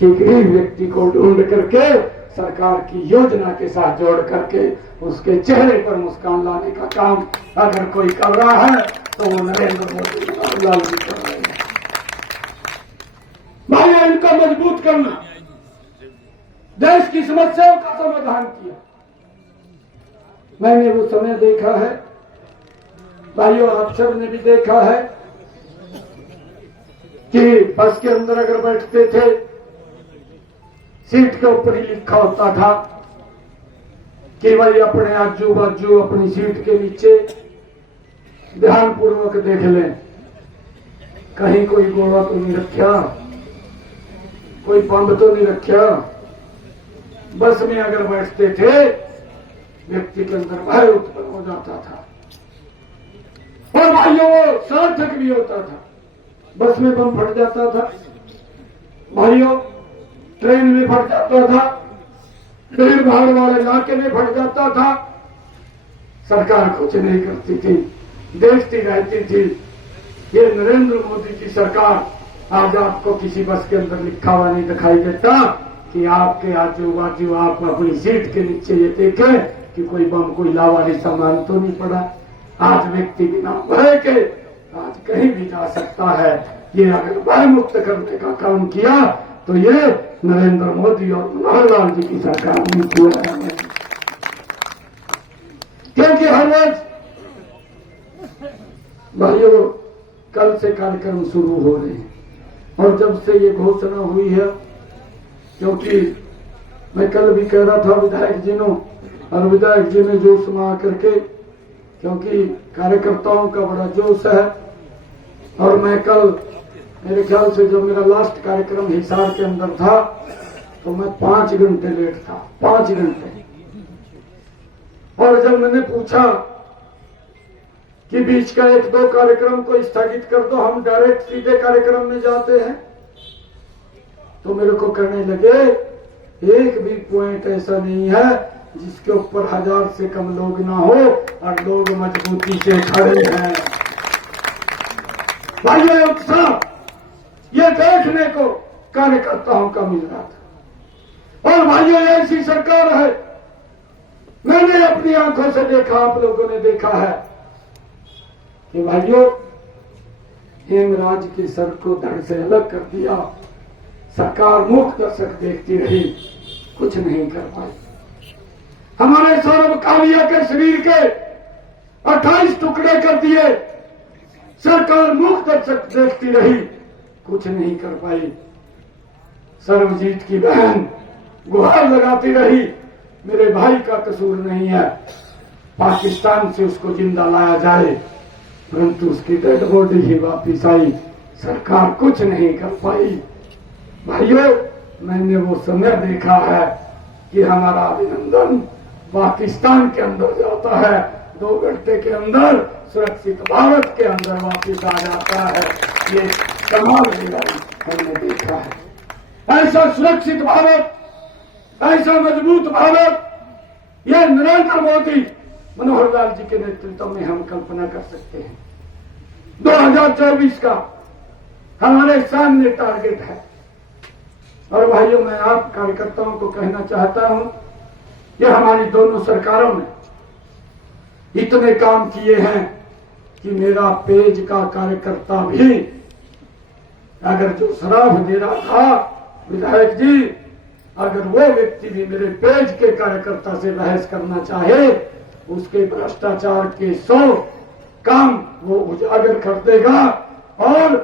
कि गरीब व्यक्ति को ढूंढ करके सरकार की योजना के साथ जोड़ करके उसके चेहरे पर मुस्कान लाने का काम अगर कोई कर रहा है तो वो नरेंद्र मोदी लाल जी कर रहे हैं। भाई इनको मजबूत करना, देश की समस्याओं का समाधान किया। मैंने वो समय देखा है, भाइयों आप सब ने भी देखा है कि बस के अंदर अगर बैठते थे सीट के ऊपर ही लिखा होता था कि भाई अपने आजू बाजू अपनी सीट के नीचे ध्यानपूर्वक देख लें, कहीं कोई गोला तो नहीं रखा, कोई बम तो नहीं रखा। बस में अगर बैठते थे व्यक्ति के अंदर भय उत्पन्न हो जाता था और भाइयों वो सार्थक भी होता था। बस में बम फट जाता था, भाइयों ट्रेन में फट जाता था, भीड़ भाड़ वाले इलाके में फट जाता था, सरकार कुछ नहीं करती थी, देखती रहती थी। ये नरेंद्र मोदी की सरकार, आज आपको किसी बस के अंदर लिखा हुआ नहीं दिखाई देता कि आपके आजू बाजू आप अपनी सीट के नीचे ये देखें कि कोई बम कोई लावारी सामान तो नहीं पड़ा। आज व्यक्ति बिना भय के आज कहीं भी जा सकता है। ये अगर भय मुक्त करने का काम किया तो ये नरेंद्र मोदी और मनोहर लाल जी की सरकार ने किया है। क्योंकि हर रोज भाइयों कल से कार्यक्रम शुरू हो रहे हैं और जब से ये घोषणा हुई है, क्योंकि मैं कल भी कह रहा था विधायक जी ने, और विधायक जी ने जोश में आकर के, क्योंकि कार्यकर्ताओं का बड़ा जोश है। और मैं कल मेरे ख्याल से जो मेरा लास्ट कार्यक्रम हिसार के अंदर था तो मैं 5 घंटे लेट था, 5 घंटे। और जब मैंने पूछा कि बीच का 1-2 कार्यक्रम को स्थगित कर दो, हम डायरेक्ट सीधे कार्यक्रम में जाते हैं, तो मेरे को कहने लगे एक भी पॉइंट ऐसा नहीं है जिसके ऊपर 1000 से कम लोग ना हो और लोग मजबूती से खड़े हैं। भाइयों उत्साह ये देखने को कार्यकर्ताओं का मिल रहा था। और भाइयों ऐसी सरकार है, मैंने अपनी आंखों से देखा, आप लोगों ने देखा है कि भाइयों हेमराज के सर को धड़ से अलग कर दिया। सरकार मुख दर्शक देखती रही, कुछ नहीं कर पाई। हमारे सौरभ कालिया के शरीर के 28 टुकड़े कर दिए, सरकार मुख दर्शक देखती रही, कुछ नहीं कर पाई। सर्वजीत की बहन गुहार लगाती रही, मेरे भाई का कसूर नहीं है, पाकिस्तान से उसको जिंदा लाया जाए, परंतु उसकी डेड बॉडी ही वापिस आई, सरकार कुछ नहीं कर पाई। भाइयों मैंने वो समय देखा है कि हमारा अभिनंदन पाकिस्तान के अंदर जाता है, 2 घंटे के अंदर सुरक्षित भारत के अंदर वापिस आ जाता है। ये कमाल हमने देखा है। ऐसा सुरक्षित भारत, ऐसा मजबूत भारत, ये नरेंद्र मोदी मनोहर लाल जी के नेतृत्व में हम कल्पना कर सकते हैं। 2024 का हमारे सामने टारगेट है। और भाइयों मैं आप कार्यकर्ताओं को कहना चाहता हूं, ये हमारी दोनों सरकारों ने इतने काम किए हैं कि मेरा पेज का कार्यकर्ता भी अगर जो शराब दे रहा था विधायक जी, अगर वो व्यक्ति भी मेरे पेज के कार्यकर्ता से बहस करना चाहे, उसके भ्रष्टाचार के 100 काम वो उजागर कर देगा और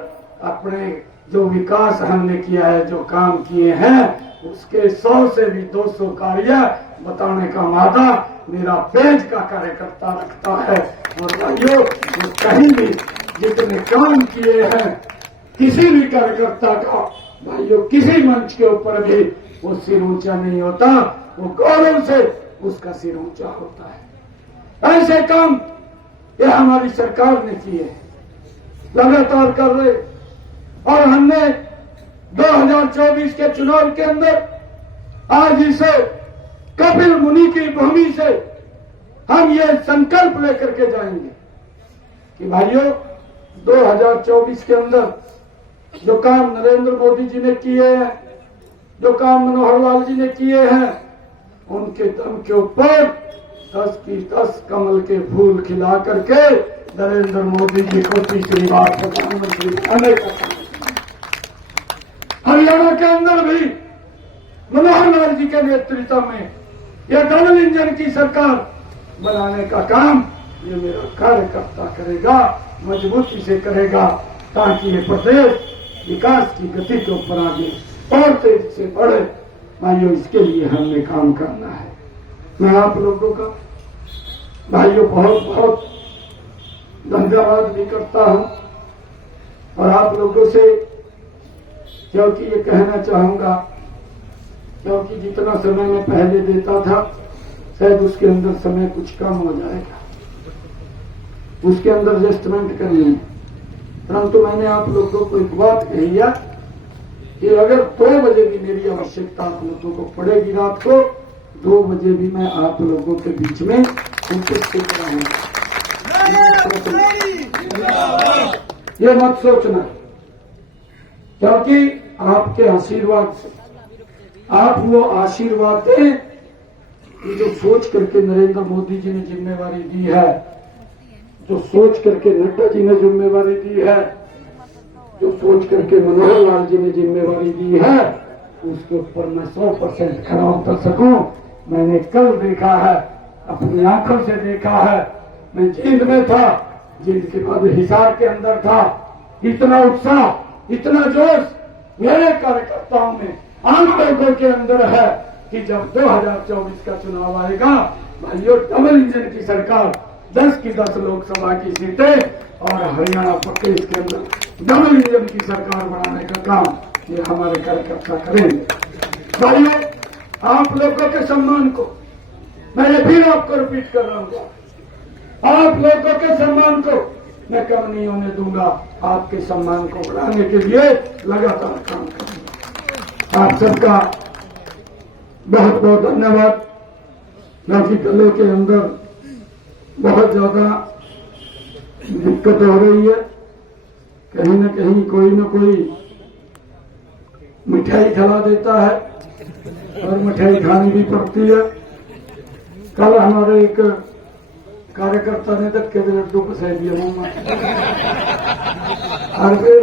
अपने जो विकास हमने किया है, जो काम किए हैं, उसके 100 से भी 200 कार्य बताने का वादा मेरा पेज का कार्यकर्ता रखता है। और भाइयों वो कहीं भी जितने काम किए हैं, किसी भी कार्यकर्ता का भाइयों किसी मंच के ऊपर भी वो सिर ऊंचा नहीं होता, वो गौरव से उसका सिर ऊंचा होता है। ऐसे काम ये हमारी सरकार ने किए, लगातार कर रहे। और हमने 2024 के चुनाव के अंदर आज इसे कपिल मुनि की भूमि से हम ये संकल्प लेकर के जाएंगे कि भाइयों 2024 के अंदर जो काम नरेंद्र मोदी जी ने किए हैं, जो काम मनोहर लाल जी ने किए हैं, उनके दम के ऊपर 10 की 10 कमल के फूल खिला करके नरेंद्र मोदी जी को तीसरी बार प्रधानमंत्री बनाने का काम। हरियाणा के अंदर भी मनोहर लाल जी के नेतृत्व में यह डबल इंजन की सरकार बनाने का काम ये मेरा कार्यकर्ता करेगा, मजबूती से करेगा, ताकि ये प्रदेश विकास की गति के ऊपर आगे और तेजी से बढ़े। भाइयों, इसके लिए हमने काम करना है। मैं आप लोगों का भाइयों बहुत बहुत धन्यवाद भी करता हूं और आप लोगों से क्योंकि ये कहना चाहूंगा, क्योंकि जितना समय मैं पहले देता था शायद उसके अंदर समय कुछ कम हो जाएगा, उसके अंदर एडजस्टमेंट करनी है। परंतु मैंने आप लोगों को एक बात कही है कि अगर 2 बजे भी मेरी आवश्यकता आप लोगों को पड़ेगी, रात को 2 बजे भी मैं आप लोगों के बीच में उपस्थित रहूंगा। ये मत सोचना, क्योंकि आपके आशीर्वाद से, आप वो आशीर्वाद दें कि जो सोच करके नरेंद्र मोदी जी ने जिम्मेवारी दी है, जो सोच करके नड्डा जी ने जिम्मेवारी दी है, जो सोच करके मनोहर लाल जी ने जिम्मेवारी दी है, उसके ऊपर मैं 100% खरा उतर सकूं। मैंने कल देखा है, अपनी आंखों से देखा है। मैं जींद में था, जींद के बाद हिसार के अंदर था। इतना उत्साह, इतना जोश मेरे कार्यकर्ताओं में, आम लोगों के अंदर है कि जब 2024 का चुनाव आएगा, भाइयों, डबल इंजन की सरकार, 10 की 10 लोकसभा की सीटें और हरियाणा प्रदेश के अंदर डबल इंजन की सरकार बनाने का काम ये हमारे कार्यकर्ता करेंगे। भाइयों, आप लोगों के सम्मान को मैं ये फिर आपको रिपीट कर रहा हूँ, आप लोगों के सम्मान को मैं कम नहीं होने दूंगा। आपके सम्मान को बढ़ाने के लिए लगातार काम करूंगा। आप सबका बहुत बहुत धन्यवाद। क्योंकि गले के अंदर बहुत ज्यादा दिक्कत हो रही है, कहीं न कहीं कोई न कोई मिठाई खिला देता है और मिठाई खानी भी पड़ती है। कल हमारे एक कार्यकर्ता ने धक्के में लड्डू फंसा दिया मुंह में, और फिर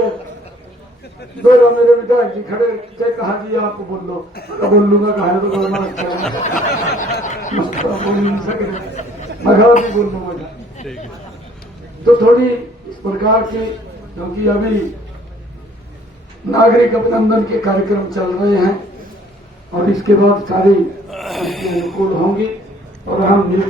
2 मेरे विधायक जी खड़े थे, कहा जी आप बोलो, बोलूंगा कहा तो बोलना अच्छा बोल नहीं सकते, मैं भी बोल लूंगा। तो थोड़ी इस प्रकार की, क्योंकि अभी नागरिक अभिनंदन के कार्यक्रम चल रहे हैं और इसके बाद सारी अनुकूल होंगी और हम